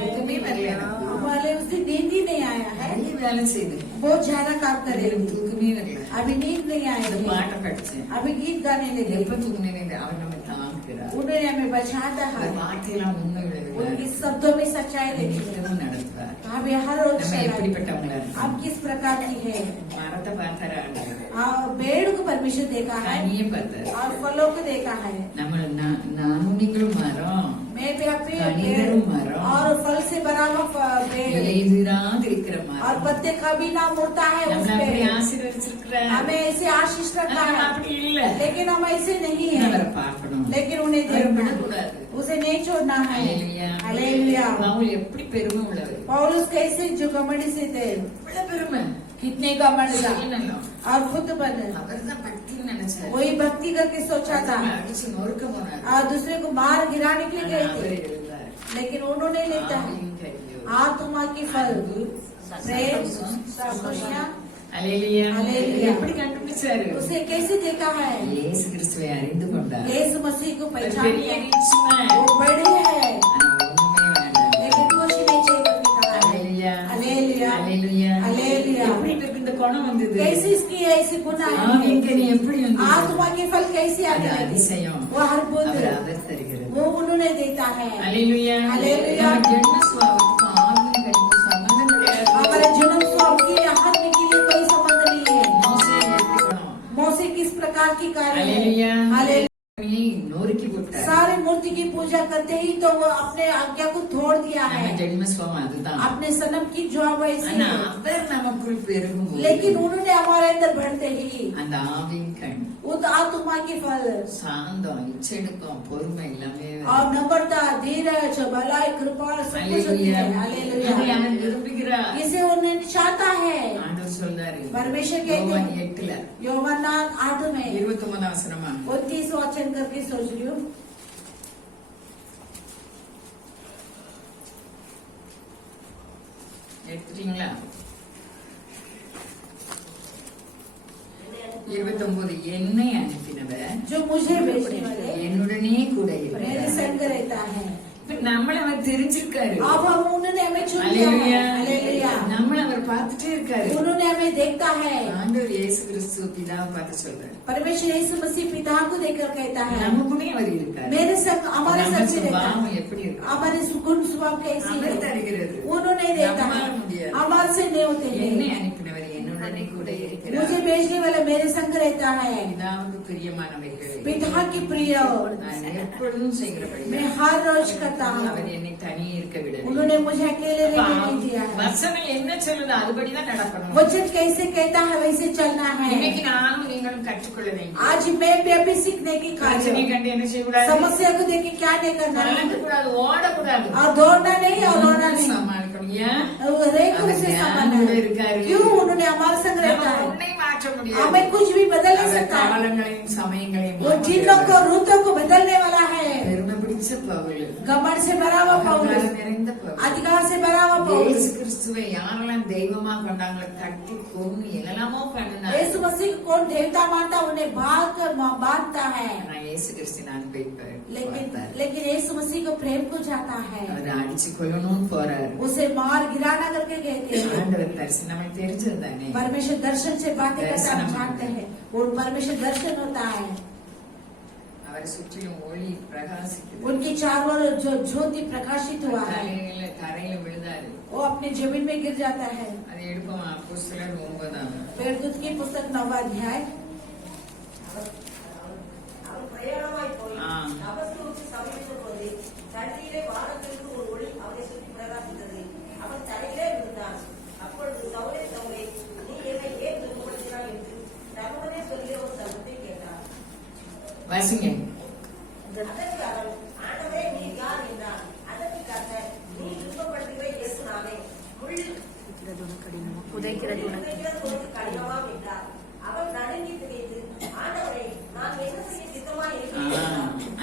தூக்கமே வரல எனக்கு. हमारे उस दिन नींद ही नहीं आया है। நிறைய வேலை செய்து बहुत ज्यादा काम करे, எனக்கு தூக்கமே வரல. अभी नींद नहीं இந்த आएगी। பாட்டை படிச்சேன். अभी गीत गाने लगे। எப்ப தூக்குனேன் அவர் நம்ம தாங்குகிறார். उन्होंने हमें बचाता அந்த है। வார்த்தையெல்லாம் உண்மை उनकी விளைவுகள் शब्दों में सच्चाई लिखी है। நடத்துவார். हमें हर रोज நம்ம चलाए। எப்படிப்பட்டவங்களா आप இருக்கோம்? किस प्रकार की है? மரத்தை பார்த்தாரு ஆண்டவர், पेड़ को परमेश्वर देखा है கனியை பார்த்தாரு. और फलों को देखा है। நம்ம நானும் நீங்களும் மரம், मैं भी अपने கனிதரும் மரம், और फल से बना हुआ पेड़ இலையுதிராதிருக்கிற और மரம். पत्ते कभी ना मुड़ता है उस நம்மள அப்படி पे। ஆசீர்வதிச்சிருக்கிறார். हमें ऐसे आशीष रखा நம்ம है, அப்படி இல்ல. लेकिन हम ऐसे नहीं அவரை है। பார்க்கணும். लेकिन उन्हें அவரை देखना, விடக்கூடாது. उसे नहीं छोड़ना है। அல்லேலூயா. हालेलुया। பவுல் எப்படி பெருமை உள்ளவர். पौलुस कैसे जो घमंडी से थे, இவ்வளவு பெருமை. कितने घमंड था சொல்லணும். और खुद बन அவர்தான் பக்தின்னு நினைச்சாரு. वही भक्ति करके सोचा था அடிச்சு நொறுக்க போனார். और दूसरे को मार गिराने के लिए गए அவரே थे, எழுந்தார். लेकिन उन्होंने लेता है ஆவியின் கையில். आत्मा की फल, प्रेम, संतोषिया। அல்லேலூயா. அல்லேலூயா. எப்படி கண்டுபிடிச்சாரு? उसे कैसे देखा है? இயேசு கிறிஸ்துவை அறிந்து கொண்டார். यीशु मसीह को ஒரு पहचान பெரிய लिया। நிச்சயம். वो बड़े है, ஆனா ஒண்ணுமே வேண்டாம். लेकिन कुछ नहीं चाहिए करके कहा है। அல்லேலூயா. அல்லேலூயா. அல்லேலூயா. அல்லேலூயா. எப்படி இவருக்கு இந்த குணம் வந்தது? कैसे इसकी ऐसी गुना ஆவியின் है? கனி எப்படி வந்தது? आत्मा के फल कैसे அது आने लगे? அதிசயம். वो हर बुद्ध அவர் தருகிறது. वो उन्होंने देता है। அல்லேலூயா. அல்லேலூயா. நம்ம ஜென்ம சுபாவத்துக்கு ஆவியின் கனிக்கு சம்பந்தம் கிடையாது. हमारे जन्म स्वाब के हत्या के लिए कोई संबंध नहीं है। மோசே எப்படி குணம்? मौसे किस प्रकार की कार्य है? அல்லேலூயா. हालेलुया। நொறுக்கி போட்டார். सारे मूर्ति की पूजा करते ही तो वो अपने आज्ञा को तोड़ दिया நம்ம है। ஜென்ம சுபாவம் அதுதான். अपने सनम की जो वैसी ஆனா है। அவர் நமக்குள் பெருகும் போது लेकिन उन्होंने हमारे अंदर बढ़ते ही அந்த ஆவியின் கண், उस आत्मा के फल சாந்தம், இச்செடுக்கம், பொறுமை எல்லாமே और नम्रता, धीरज, भलाई, कृपा सब कुछ होती அல்லேலூயா. है। இதை हालेलुया। அவர் விரும்புகிறார். इसे उन्हें चाहता है। ஆண்டவர் சொல்றாரு परमेश्वर कहते யோவான் हैं 8ல யோவான் 8 में 29 வசனமா 29 वचन करके सोच रही हूँ। எடுத்துட்டீங்களா? 29 என்னை அனுப்பினவர் जो मुझे भेजने वाले என்னுடனே கூட मेरे இருக்கிறார். संग रहता है। இப்ப நம்மள அவர் தெரிஞ்சிருக்காரு. अब हम उन्होंने हमें चुन लिया है। அல்லேலூயா. हालेलुया। நம்மள அவர் பார்த்துட்டே இருக்காரு. उन्होंने हमें देखता है। ஆண்டவர் இயேசு கிறிஸ்து பிதாவை பார்த்து சொல்றாரு, परमेश्वर यीशु मसीह पिता को देखकर कहता है, நமக்குமே அவர் இருக்காரு. मेरे संग हमारे நம்ம संग भी रहता சுபாவம் है। எப்படி இருக்கு? हमारे गुण स्वभाव कैसी அவர் है தருகிறது. उन्होंने देता है, நம்மால முடியாது. हमारे से नहीं होते என்னை हैं। அனுப்பினவர் என்னுடனே கூட இருக்கிறார். मुझे भेजने वाला मेरे संग रहता है। பிதாவுக்கு பிரியமானவைகளை पिता की प्रिय நான் எப்பொழுதும் செய்கிறபடி मैं हर रोज करता हूँ। அவர் என்னை தனியே இருக்க விடவில்லை. उन्होंने मुझे अकेले रहने नहीं दिया है। வசனம் என்ன சொல்லுது அதுபடிதான் நடக்கணும். वचन कैसे कहता है वैसे चलना है। இன்னைக்கு நானும் நீங்களும் கற்றுக்கொள்ள வேண்டும். आज मैं भी अभी सीखने की பிரச்சனை कार्य, கண்டு என்ன செய்யக்கூடாது? समस्या को देख के क्या नहीं करना है, கலங்கக்கூடாது, ஓடக்கூடாது. और दौड़ना नहीं और रोना नहीं। சமாளிக்கணும். ஏன்? रेखा அவர் से ஞானம் संभालना கூட है। இருக்காரு. क्यों? उन्होंने हमारे संग रहता நம்ம है। உன்னை மாற்ற முடியாது. हमें कुछ भी बदल नहीं அவர் सकता। காலங்களையும் சமயங்களையும் वो जिनों को ऋतु को बदलने वाला है। பெருமை பிடிச்ச பவுல், घमंड से भरा हुआ पौलुस, அகங்காரம் நிறைந்த பவுல், अधिकार से भरा हुआ இயேசு पौलुस, கிறிஸ்துவை யாரெல்லாம் தெய்வமா கொண்டாங்களோ தட்டி கொன்னு என்னெல்லாமோ பண்ணினார். यीशु मसीह को कौन देवता मानता उन्हें भाग कर बांधता है, ஆனா இயேசு கிறிஸ்து நான் लेकिन यीशु मसीह को प्रेम को जाता है, அவரை அடிச்சு கொல்லணும்னு போறாரு. उसे मार गिराना करके कहते हैं। ஆண்டவர் தரிசனம் நமக்கு தெரிஞ்சதுதானே. परमेश्वर दर्शन से बातें करता हम जानते हैं, और परमेश्वर दर्शन होता है। அவரை சுற்றிலும் ஒளி பிரகாசிக்குது. उनके चारों ओर जो ज्योति प्रकाशित हुआ है தரையில விழுதாரு. वो अपने जमीन में गिर जाता है। அது எடுப்போம் அப்போஸ்தலர் 9 पेड़दूत की पुस्तक 9वां अध्याय। ஆ. வாசிங்க. புதைக்கிறது உனக்கு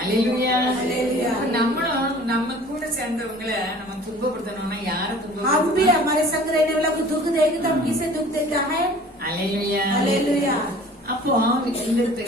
அல்லேலூயா. அல்லேலூயா. நம்மளும் நம்ம கூட சேர்ந்தவங்களை நம்ம துன்பப்படுத்தணும்னா யார हम भी துன்பப்படுத்தணும்? हमारे संग रहने वाला को दुख देगा तो हम किसे दुख देता है? அல்லேலூயா. हालेलुया। அப்போ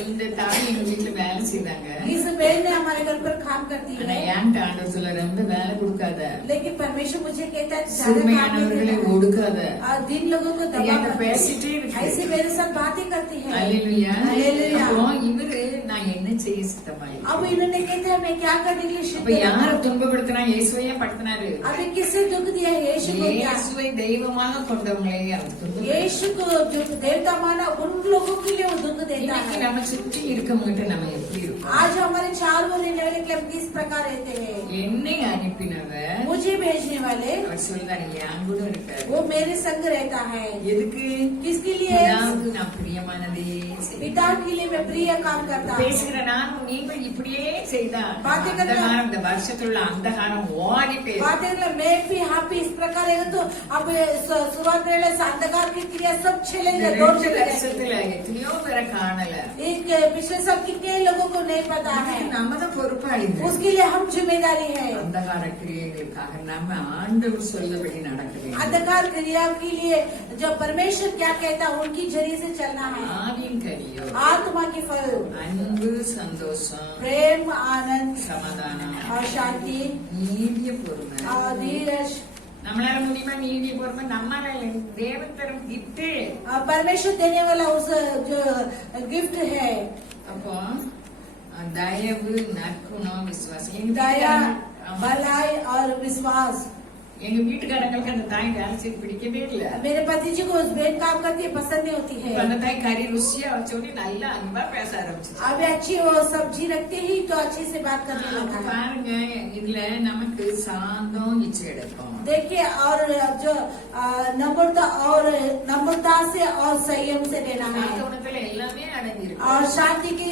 இந்த தாய் எங்க வீட்டுல வேலை செய்தாங்க. इस बहन ने हमारे घर पर काम करती ஆனா है, ஏன்ட்ட ஆண்டவர் சொல்ல ரொம்ப வேலை கொடுக்காத, लेकिन परमेश्वर मुझे कहता है ज्यादा काम नहीं சிறுமையானவர்களை करना। ஒடுக்காத. और दिन लोगों को என்கிட்ட दबा कर பேசிட்டே இருக்கு. ऐसे मेरे साथ बातें करती है। அல்லேலூயா. அல்லேலூயா। அப்போ இவரு நான் என்ன செய்ய சித்தமாயி. अब इन्होंने कहते हैं मैं क्या करने के लिए அப்ப सिद्ध யார हूं? துன்பப்படுத்தினா இயேசுவையே படுத்தினாரு. अभी किससे दुख दिया? यीशु को दिया। இயேசுவை தெய்வமாக கொண்டவங்களே அவர் துன்பப்படுத்தினார். यीशु को जो देवता माना उन लोगों के लिए वो दुख देता இன்னைக்கு है। நம்ம சுற்றி இருக்கவங்கிட்ட நம்ம எப்படி இருக்கோம்? आज हमारे चार वो रहने वाले के लिए हम किस प्रकार रहते हैं? என்னை அனுப்பினவர் मुझे भेजने वाले அவர் சொல்றாரு என் கூட இருக்காரு. वो मेरे संग रहता है। எதுக்கு? किसके लिए? பிதாவுக்கு நான் பிரியமானதே செய்வேன். पिता के लिए मैं प्रिय काम करता हूँ। பேசுகிற நானும் நீங்கள் இப்படியே செய்தா बातें करता- அந்தகாரம், இந்த வருஷத்துல உள்ள அந்தகாரம் ஓடி போயிடும். बातें करना, मैं भी आप भी इस प्रकार रहेगा तो अब शुरुआत में अंधकार की क्रिया सब இந்த छेलेंगे, दौड़ 2 चलेंगे। வருஷத்துல எத்தனையோ பேரை காணல. एक पिछले साल कितने लोगों को नहीं पता है, நம்ம தான் பொறுப்பாளி. उसके लिए हम जिम्मेदारी है। அந்தகார கிரியைகளுக்காக நம்ம ஆண்டவர் சொல்லபடி நடக்க வேண்டும். अंधकार क्रिया के लिए जो परमेश्वर क्या कहता है उनकी जरिए से चलना है। ஆவியின் கனியோ आत्मा की फल அன்பு, சந்தோஷம், प्रेम, आनंद சமாதானம், और शांति நீடிய பொறுமை. और धीरज। நம்மளால முடியுமா? நீடிய பொறுமை நம்மளால இல்லை. தேவன் தரும் கிஃப்ட். परमेश्वर देने वाला उस जो गिफ्ट है, அப்போ தயவு, நற்குணம், விசுவாசம். எங்க दया, வீட்டுக்காரங்க- भलाई और विश्वास। எங்க வீட்டுக்காரங்களுக்கு அந்த தாய் வேலை செய்து பிடிக்கவே இல்லை. मेरे पति जी को उस बहन काम करती है, पसंद नहीं होती இப்ப है। அந்த தாய் கறி ருசியா வச்சோடனே நல்லா அன்பா பேச ஆரம்பிச்சு. अभी अच्छी वो सब्जी रखते ही तो अच्छे से बात करने लगा है। பாருங்க, இதுல நமக்கு சாந்தம் இச்சை எடுக்கும். देखिए, और जो नम्रता से और संयम से लेना है, சாந்தகுணத்துல எல்லாமே அடங்கி இருக்கு. और शांति की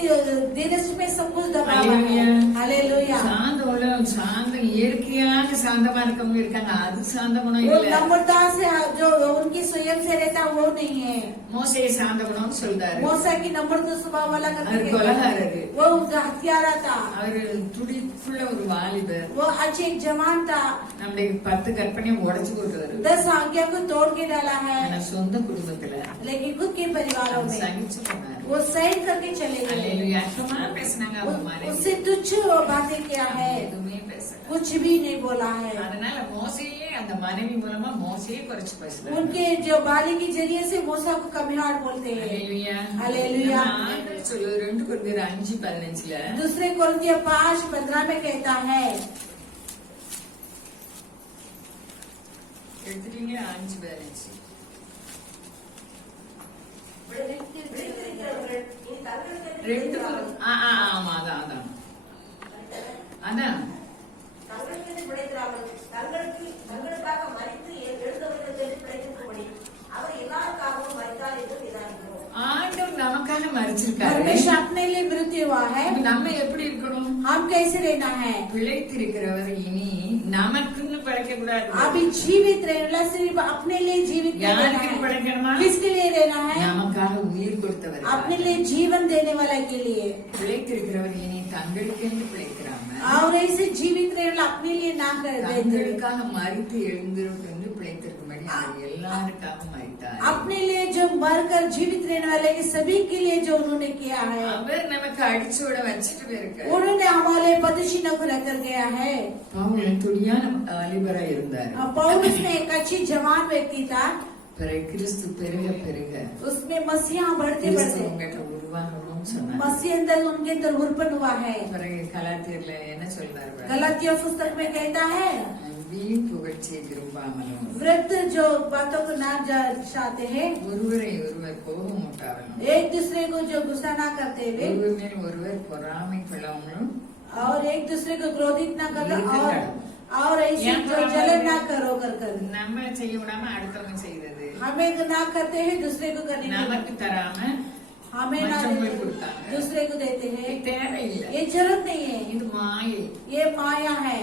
धीरज में सब कुछ दबा हुआ है। हालेलुया। हालेलुया। சாந்தம் இயற்கையாக சாந்தமா இருக்கவங்க இருக்காங்க. அது சாந்த குணம் वो இல்ல. नम्रता से जो उनकी स्वयं से रहता है वो नहीं है। மோசே சாந்த குணம் சொல்றாரு. मूसा की नम्रता स्वभाव वाला அவர் करके கொலகாரரு. वो उसका हत्यारा था, அவரு துடிப்புள்ள ஒரு வாலிபர். वो अच्छे एक जवान था, நம்முடைய 10 கற்பனையை உடைச்சு போட்டுவாரு. 10 आज्ञा को तोड़ के डाला है, ஆனா சொந்த குடும்பத்துல लेकिन खुद के परिवारों में சகிச்சு போனாரு. वो सहन करके चले गए। அல்லேலூயா. அற்புதமா பேசுனாங்க அவங்க மாதிரி. उससे तुच्छ बातें किया है, எதுவுமே பேச कुछ भी नहीं बोला है। அதனால மோசையே அந்த மனைவி மூலமா மோசையே குறைச்சு பேசுறாங்க. उनके जो बाली के जरिए से मूसा को कमिहार बोलते हैं। ஹalleluya हालेलुया। ஆண்டவர் சொல்லு 2 கொரிந்தியர் 5:15ல दूसरे कोरिन्थियर 5:15 में कहता है, எடுத்துட்டீங்க 5:15 2 ஆமா அதான் தங்களுக்காக மரித்து எழுந்தவர்கள் பிழைத்திருக்கும்படி அவர் எல்லாருக்காகவும் மரித்தார் என்று நிதானிக்கிறோம். ஆண்டவர் நமக்காக மரிச்சிருக்காரு. परमेश्वर अपने लिए मृत्यु हुआ है। நம்ம எப்படி இருக்கணும்? हम कैसे रहना है? பிழைத்திருக்கிறவர் இனி நமக்குன்னு பிழைக்க கூடாது. अभी जीवित रहना सिर्फ अपने लिए जीवित रहना யாருக்கு है। பிழைக்கணுமா? किसके लिए रहना है? நமக்காக உயிர் கொடுத்தவர். अपने लिए जीवन देने वाला के लिए। பிழைத்திருக்கிறவர் இனி தங்களுக்கென்று பிழைக்கிறாங்க. और ऐसे जीवित रहना अपने लिए ना कर देते। தங்களுக்காக மரித்து எழுந்திருந்து பிழைத்திருக்கும்படி அவர் எல்லாருக்காக மரித்தார். अपने लिए जो मरकर जीवित रहने वाले के सभी के लिए जो उन्होंने किया है, அவர் நமக்கு அடிச்சோட வச்சிட்டு போயிருக்காரு. उन्होंने हमारे पदचिन्ह को रख कर गया है। பவுல் துடியான வாலிபரா இருந்தார். पौलुस में एक अच्छी जवान व्यक्ति था। பிறகு கிறிஸ்து பெருக பெருக उसमें मसीहा बढ़ते கிறிஸ்து बढ़ते உங்ககிட்ட உருவாகணும்னு சொன்னார். मसीह अंदर उनके अंदर उर्पण हुआ है। பிறகு கலாத்தியர்ல என்ன சொல்றாரு? गलातिया पुस्तक में कहता है, வீண் புகழ்ச்சியை விரும்பாமலும் वृद्ध जो बातों को ना चाहते हैं, ஒருவரை ஒருவர் கோபம் உண்டாவலும் एक दूसरे को जो गुस्सा ना करते हुए ஒருவர் மேல் ஒருவர் பொறாமை கொள்ளாமலும் और एक दूसरे को क्रोधित ना कर और ऐसे जो जलन ना करो कर நம்ம செய்ய விடாம அடுத்தவங்க செய்தது हमें ना करते हैं, दूसरे को करने के நமக்கு தராம हमें ना மற்றவங்களுக்கு देते, கொடுத்தாங்க. दूसरे को देते हैं। தேவையில்லை. ये जरूरत नहीं है, இது மாயை. ये माया है।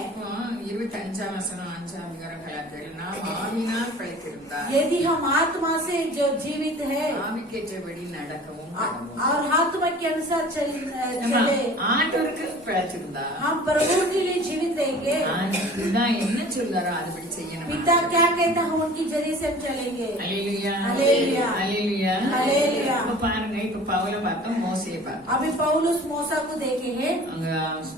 25 வசனம் 5 அதிகாரம் கலாத்தியர் நாம் ஆவினால் பிழைத்திருந்தார் यदि हम आत्मा से जो जीवित है ஆவிக்கேற்றபடி நடக்கவும் और आत्मा के अनुसार चले, ஆண்டவருக்கு பிழைத்திருந்தா हम प्रभु के लिए जीवित रहेंगे। இதுதான் என்ன சொல்றாரோ அதுபடி செய்யணும். पिता क्या कहता है उनकी जरिए से हम चलेंगे। அல்லேலூயா அல்லேலூயா. அல்லேலூயா அல்லேலூயா. இப்ப பாருங்க, இப்ப பவுல பார்த்தோம், மோசேயை பார்த்தோம். अभी पौलुस मूसा को देखे हैं, அங்க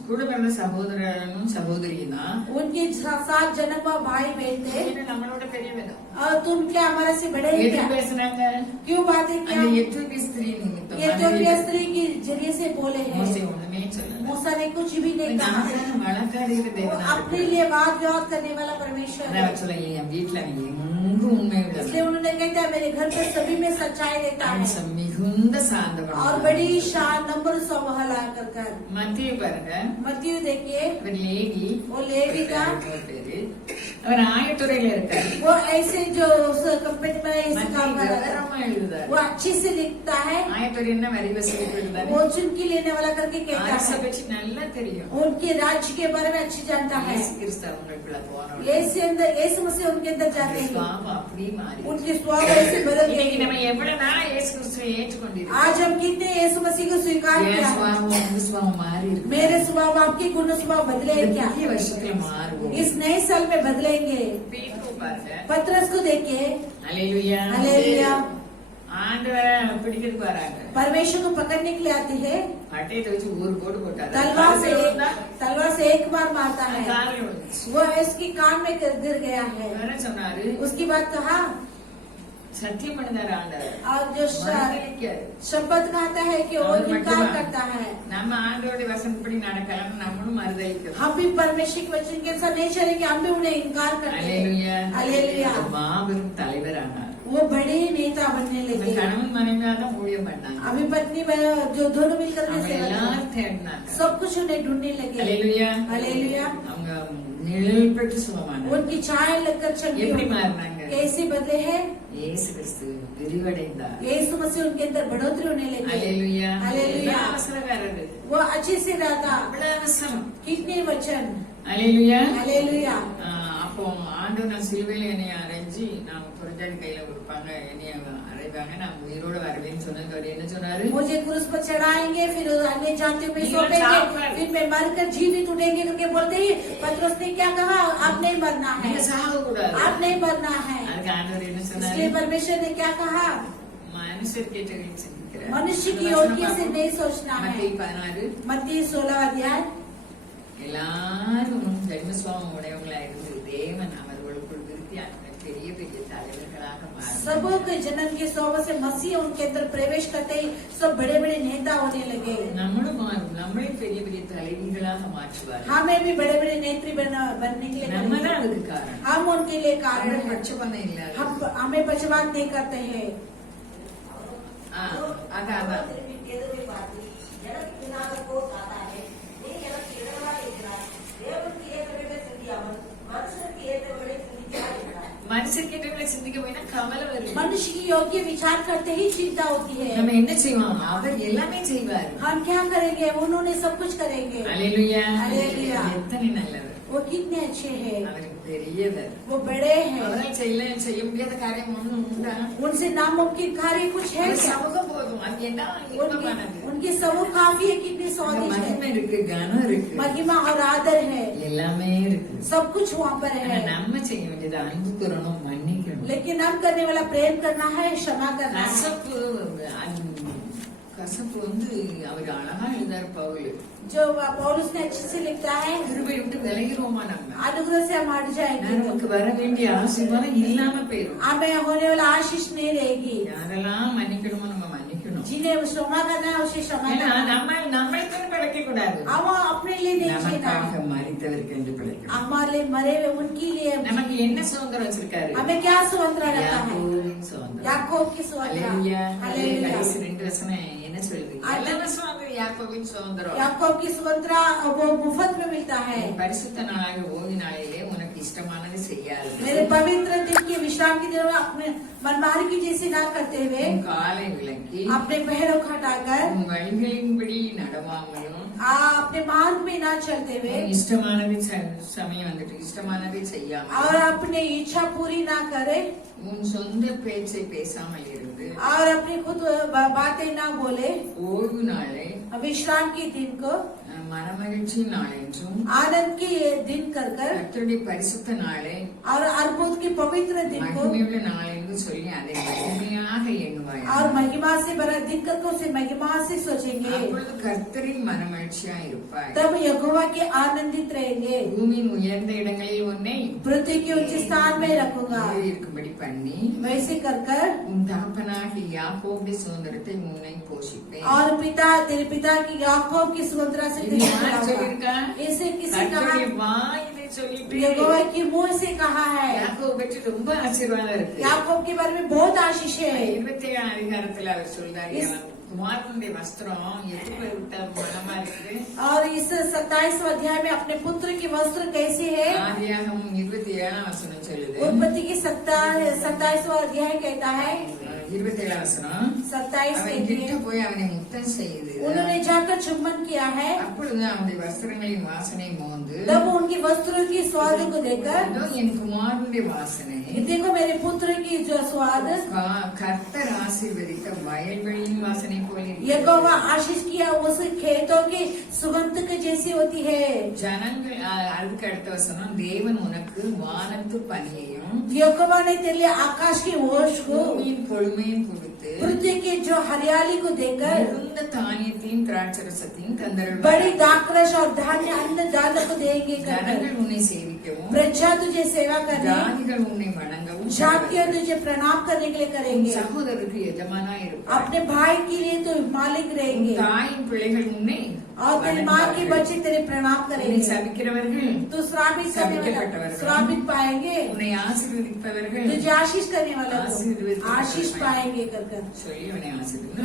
கூட பிறந்த சகோதரனும் சகோதரியும் தான். उनके 7 जन्म भाई बहन थे। நம்மளோட பெரியவதான். और तुम क्या हमारे से बड़े हैं எது क्या? பேசுனாங்க? क्यों बातें क्या? அந்த எத்தியோப்பிய ஸ்திரீ நிமித்தம் एथियोपिया स्त्री की जरिए से बोले हैं। மோசே ஒண்ணுமே சொல்லல. मूसा ने कुछ भी नहीं कहा। நமக்காக வழக்காடுகிற वो தேவனா अपने இருக்கிறார். लिए वाद विवाद करने वाला परमेश्वर है। அதான் சொல்ல என் வீட்டுல நீ எங்கும் உண்மை इसलिए उन्होंने कहता है मेरे घर पर सभी में सच्चाई रहता है மிகுந்த சாந்தம். और बड़ी शान नंबर 100 महला कर। மத்திய பாருங்க, मत्ती देखिए, அவர் லேவி, वो लेवी का பேரு, அவர் ஆயத்துறையில இருக்காரு. वो ऐसे जो उस कंपनी में ऐसे काम कर रहा था, விவரமா எழுதுறாரு. वो अच्छी से लिखता है। ஆயத்துறை என்ன வரி வசூலிப்பு எழுதாரு. वो चुनकी लेने वाला करके कहता அரசை है, பற்றி நல்லா தெரியும். उनके राज्य के बारे में अच्छी जानता है। இயேசு கிறிஸ்து அவங்களுக்குள்ள போனவர். यीशु मसीह उनके अंदर जाते हैं, சுவாபம் அப்படியே மாறி. उनके स्वभाव ऐसे बदल இன்னைக்கு गए। நம்ம எவ்வளவு நாள் இயேசு கிறிஸ்துவை ஏற்றுக்கொண்டிருக்கோம். आज हम कितने यीशु मसीह को स्वीकार என் किया है? சுவாபம் உங்க சுவாபம் மாறி இருக்கு. मेरे स्वभाव आपके गुण स्वभाव बदले हैं क्या? புதிய வருஷத்துல மாறுவோம். इस नए साल में बदलेंगे। பேதுரு பாருங்க, पतरस को देखिए, அல்லேலூயா हालेलुया। ஆண்டவரை பிடிக்கிறதுக்கு வராங்க. परमेश्वर को पकड़ने के लिए आते हैं, பட்டயத்தை வச்சு ஒரு கோடு போட்டாரு. तलवार से एक बार मारता है, காலில் விழுந்துச்சு. वो इसकी कान में गिर गया है। வேற சொன்னாரு, उसकी बात कहा சத்தியம் பண்ணுதாரு ஆண்டவர். और जो மறுதலிக்காரு. शपथ कहता है कि वो और इनकार மட்டுமா? करता है। நம்ம ஆண்டவருடைய வசனப்படி நடக்கலாம், நம்மளும் மறுதலிக்கிறோம். हम भी परमेश्वर के वचन के अनुसार नहीं चलेंगे, हम भी उन्हें इनकार करते हैं। அல்லேலூயா. हालेलुया। மாபெரும் தலைவரானார். वो बड़े नेता बनने இந்த लगे। கணவன் மனைவியா தான் ஊழியம் பண்ணாங்க. अभी पत्नी जो दोनों मिलकर के அவங்க सेवा करते हैं। எல்லாரும் தேடினாங்க. सब कुछ उन्हें ढूंढने लगे। அல்லேலூயா. हालेलुया। அவங்க நிழல் பெற்று சுகமானாங்க. उनकी छाया लगकर चलती எப்படி हो। மாறினாங்க? कैसे बदले हैं? இயேசு கிறிஸ்து விரிவடைந்தார். यीशु मसीह उनके अंदर बढ़ोतरी होने लगी। அல்லேலூயா. हालेलुया। அவசரக்காரரு. वो अच्छे से रहता। அவ்வளவு அவசரம். कितने वचन। அல்லேலூயா. हालेलुया। அப்போ ஆண்டவர் நான் சிலுவையில என்னைய அரைஞ்சி நான் புரஜாதி கையில கொடுப்பாங்க, என்னைய அரைவாங்க, நான் உயிரோட வருவேன்னு சொன்னது அவர் என்ன சொன்னாரு? मुझे क्रूस पर चढ़ाएंगे, फिर अन्य जातियों में सौंपेंगे, फिर मैं मरकर जीवित उठेंगे करके बोलते ही पतरस ने क्या कहा? आप नहीं मरना है, நீங்க சாக கூடாது. आप नहीं मरना है। அதுக்கு ஆண்டவர் என்ன சொன்னாரு? इसलिए परमेश्वर ने क्या कहा? மனுஷர் கேட்டவர்கள் சிந்திக்கிறார். मनुष्य की योग्य से नहीं सोचना है। மத்தேயு 16 मत्ती 16 अध्याय। எல்லாரும் ஜென்ம சுபாவம் உடையவங்களா இருந்து தேவன் அவர்களுக்குள் விருத்தியான பெரிய பெரிய தலைவர்களாக सब जन्म के स्वभाव से मसीह उनके अंदर प्रवेश करते ही सब बड़े बड़े नेता होने लगे। நம்மளும் மாறும், நம்மளே பெரிய பெரிய தலைவிகளாக மாற்றுவார்। हमें भी बड़े बड़े नेत्री बनने के लिए நம்ம தான் அதுக்கு காரணம்। हम उनके लिए कारण है। பட்சபாதம் இல்ல, हमें पक्षपात नहीं करते हैं। அதான் திரும்பி எதிர்வை பார்த்து எனக்கு பின்னாக போர் காத்தாலே நீ எனக்கு இடமாக இருக்கிறாய், தேவனுக்கு ஏற்றவர்களை சிந்தியாமல் மனுஷனுக்கு ஏற்றவர்களை சிந்திக்கிறாய் என்றார்। மனுஷனுக்கு ஏற்றவர்களை சிந்திக்க போயினா கவலை வருது। मनुष्य की योग्य विचार करते ही चिंता होती है। நம்ம என்ன செய்வோம்? அவர் எல்லாமே செய்வார்। हम क्या करेंगे? उन्होंने सब कुछ करेंगे। அல்லேலூயா, அல்லேலூயா। எத்தனை நல்லவர், वो कितने अच्छे हैं, அவர் பெரியவர்। वो बड़े हैं। அவரால் செய்ய முடியாத காரியம் ஒண்ணு உண்டா? उनसे नामुमकिन कार्य कुछ है அவர் क्या? சமூகம் போதும், அது என்ன இன்பமானது। उनके समूह काफी है, कितने स्वादिष्ट மகிமை है, இருக்கு, கனம் இருக்கு, महिमा और आदर है, எல்லாமே இருக்கு। सब कुछ वहाँ पर ஆனா है। நம்ம செய்ய வேண்டியது அன்பு கூறணும், மன்னிக்கணும்। लेकिन हम करने वाला प्रेम करना है, क्षमा करना है। கசப்பு வந்து அவர் அழகா எழுதார் பவுல்। जो पौलुस ने अच्छे से लिखता है, கிருபை விட்டு விலகிறோமா நம்ம, अनुग्रह से हम हट जाएंगे, நமக்கு வர வேண்டிய ஆசீர்வாதம் இல்லாம போயிடும்। हमें होने वाला आशीष नहीं रहेगी। யாரெல்லாம் மன்னிக்கணுமோ நம்ம மன்னிக்கணும்। जिन्हें क्षमा करना है उसे क्षमा ஏன்னா करना। நம்மளை தான் பிழைக்க கூடாது, हम अपने लिए नहीं जीना, நமக்காக மரித்தவருக்கு என்று பிழைக்கணும்। हमारे लिए मरे हुए उनके लिए। நமக்கு என்ன சுதந்திரம் வச்சிருக்காரு? हमें क्या स्वतंत्रता रखा है? யாக்கோபின் சுதந்திரம்। याकूब की स्वतंत्रता। அல்லேலூயா, हालेलुया। கடைசி 2 வசனம் என்ன சொல்லுது? எல்லாமே சுதந்திரம், யாக்கோபின் சுதந்திரம்। याकूब की स्वतंत्रता वो मुफ्त में मिलता है। பரிசுத்த நாளாக ஓய்வு நாளிலே உனக்கு இஷ்டமானது செய்யாது। मेरे पवित्र दिन की विश्राम की दिन में अपने मनमानी की जैसे ना करते हुए உன் காலை விலக்கி अपने पैरों को हटाकर உன் வழிகளின்படி நடவாமலும் अपने मार्ग में ना चलते हुए உன் இஷ்டமானது சமயம் வந்துட்டு இஷ்டமானதை செய்யாமல் और अपने इच्छा पूरी ना करे உன் சொந்த பேச்சை பேசாமல் இருந்து और अपनी खुद बातें ना बोले, ஓய்வு நாளை विश्राम के दिन को மனமகிழ்ச்சி நாள் என்றும் आनंद के दिन कर कर கர்த்தருடைய பரிசுத்த நாளை और अर्बुद के पवित्र दिन को மகிமையுள்ள நாள் என்று சொல்லி அதை மகிமையாக எண்ணுவாய்। और महिमा से भरा दिन कर को उसे महिमा से सोचेंगे, அப்பொழுது கர்த்தரின் மனமகிழ்ச்சியா இருப்பாய்। तब यहोवा के आनंदित रहेंगे। பூமியின் உயர்ந்த இடங்களில் உன்னை पृथ्वी के उच्च स्थान में रखूंगा, இருக்கும்படி பண்ணி वैसे कर कर உன் தகப்பனாகிய யாக்கோபுடைய சுதந்திரத்தை உன்னை போஷிப்பேன்। और पिता तेरे पिता की याकूब की स्वतंत्रता से இது तुझे யார் खिलाऊंगा। சொல்லியிருக்கா? इसे किसी कहा? கர்த்தருடைய வாய் இதை சொல்லிட்டு यहोवा की मुंह से कहा है। யாக்கோபு பற்றி ரொம்ப ஆசீர்வாதம் இருக்கு। याकूब के बारे में बहुत आशीष है। 27 அதிகாரத்துல அவர் சொல்றாரு, குமாரனுடைய வஸ்திரம் எதுக்கு விட்ட மனமா இருக்கு। और इस 27 अध्याय में अपने पुत्र की वस्त्र कैसे है? ஆதியாகமம் 27 வசனம் சொல்லுது। उत्पत्ति की 27वां अध्याय कहता है, 27 வசனம், 27 அவன் கிட்ட कहते போய் அவனை முத்தம் செய்து उन्होंने जाकर चुम्बन किया है, அப்பொழுது அவனுடைய வஸ்திரங்களின் வாசனை மோந்து तब उनकी वस्त्रों की स्वाद को देखकर இதோ என் குமாரனுடைய வாசனை देखो मेरे पुत्र की जो स्वाद கர்த்தர் ஆசீர்வதித்த வயல்வெளியின் வாசனை போல यहोवा आशीष किया उस खेतों की सुगंध के जैसी होती है। ஜனங்கள் அதுக்கு அடுத்த வசனம், தேவன் உனக்கு வானத்து பனியையும் यहोवा ने तेरे लिए आकाश की ओश को பூமியின் கொழுமையும் கொடுத்து पृथ्वी की जो हरियाली को देकर மிகுந்த தானியத்தையும் திராட்சரசத்தையும் தந்தருள்வார்। बड़ी दाखरस और धान्य अन्न दान को देंगे कर ஜனங்கள் உன்னை சேவிக்கவும் प्रजा तुझे सेवा करने, ஜாதிகள் உன்னை வணங்கவும் जातियां तुझे प्रणाम करने के लिए உன் करेंगे, சகோதரருக்கு எஜமானா இருப்பார்। अपने भाई के लिए तो मालिक உன் रहेंगे தாயின் பிள்ளைகள் உன்னை और तेरी माँ के बच्चे तेरे प्रणाम உன்னை करेंगे। சபிக்கிறவர்கள் तो श्रापित करने वाला श्रापित पाएंगे, உன்னை ஆசீர்வதிப்பவர்கள் तुझे आशीष करने वाला आशीर्वाद को आशीष पाएंगे कर कर சொல்லி உன்னை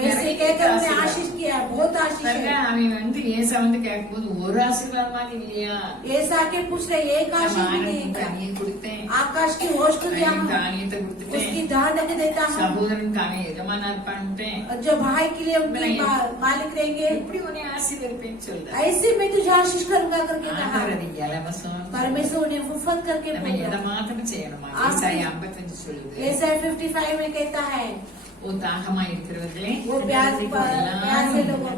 वैसे कहकर उन्हें आशीष किया, बहुत आशीष பாருங்க, है। அவன் வந்து ஏசா வந்து கேட்கும்போது ஒரு ஆசீர்வாதமாக இல்லையா, ऐसा के पूछ रहे एक आशीष भी नहीं வானத்தின் था, கனியை கொடுத்தேன், आकाश की होश को दिया, அவன் தானியத்தை கொடுத்துட்டேன், उसकी दान के देता हूँ, சகோதரனுக்கு அவன் எஜமானா இருப்பான்ட்டேன், और जो भाई के लिए उनके मालिक रहेंगे, எப்படி உன்னை ஆசீர்வதிப்பேன்னு சொல்ற। ऐसे मैं तुझे आशीष करूंगा करके कहा। ஆண்டவர் அது இலவசம், परमेश्वर उन्हें मुफ्त करके நம்ம बोला। எதை மாத்திரம் செய்யணுமா? ஆசீர். ஏசாயா 55 சொல்லுது, ऐसा 55 में कहता है, ஓ தாகமா இருக்கிறவர்களே, वो प्यासे लोगों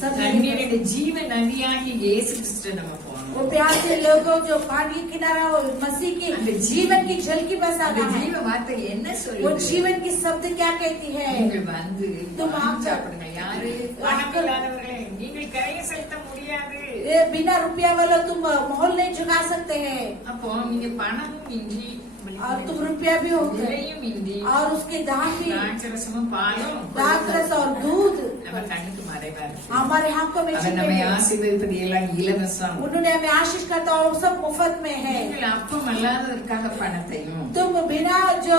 सब தண்ணீருடைய ஜீவ நதியாகி இயேசு கிறிஸ்து நம்ம போகணும்। वो प्यासे लोगों जो पानी किनारा हो मसीह की जीवन की जल की बस அந்த आना है। ஜீவ வார்த்தை என்ன वो சொல்லுது? जीवन की शब्द क्या कहती है? நீங்கள் வந்து तुम வாங்கி आकर- சாப்பிடுங்க। யாரு? பணம் இல்லாதவர்களே, நீங்கள் கரையை செலுத்த முடியாது, ये बिना रुपया वाला तुम माहौल नहीं जगा सकते हैं அப்போ நீங்க பணமும் இன்றி और तुम रुपया भी हो गए விலையும் இன்றி और उसके दाम भी திராட்சரசமும் பாலும் दाखरस और दूध நம்ம கண்ணுக்கு மறைவா இருக்கு. हमारे हाथों में அவர் छिपे நம்மை हैं। ஆசீர்வதிப்பது எல்லாம் இலவசம். उन्होंने हमें आशीष करता और सब मुफ्त में है। நீங்கள் அப்பம் அல்லாததற்காக பணத்தையும் तुम बिना जो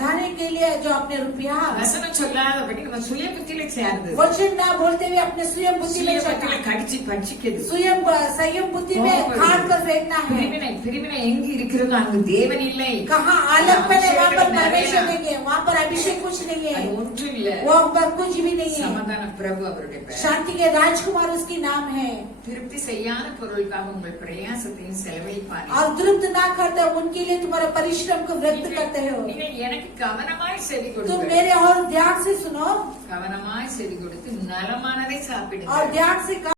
दाने के लिए जो अपने रुपया வசனம் சொல்லாதபடி நம்ம சுய புத்தியில சேர்ந்து वचन ना बोलते हुए अपने स्वयं बुद्धि में சுய चलना, புத்தியில கடிச்சு பட்சிக்கிறது. स्वयं संयम बुद्धि में खाट कर फेंकना है। பிரிவினை எங்கு இருக்கிறதோ அங்கு தேவன் இல்லை. कहाँ अलग बने वहाँ पर अभिषेक परमेश्वर नहीं नहीं है, वहाँ पर अभिषेक कुछ नहीं है, அது ஒன்றும் இல்ல. वहाँ पर कुछ भी नहीं है। சமாதான பிரபு அவருடைய பெயர். शांति के राजकुमार उसकी नाम है। திருப்தி செய்யாத பொருளுக்காக உங்கள் பிரயாசத்தையும் செலவழிப்பார்கள். और तृप्त ना करते उनके लिए तुम्हारा परिश्रम को व्यक्त करते हो। நீங்கள் எனக்கு கவனமாய் செவி तुम கொடுங்கள். मेरे और ध्यान से सुनो கவனமாய் செவி கொடுத்து நலமானதை சாப்பிடுங்கள். और ध्यान से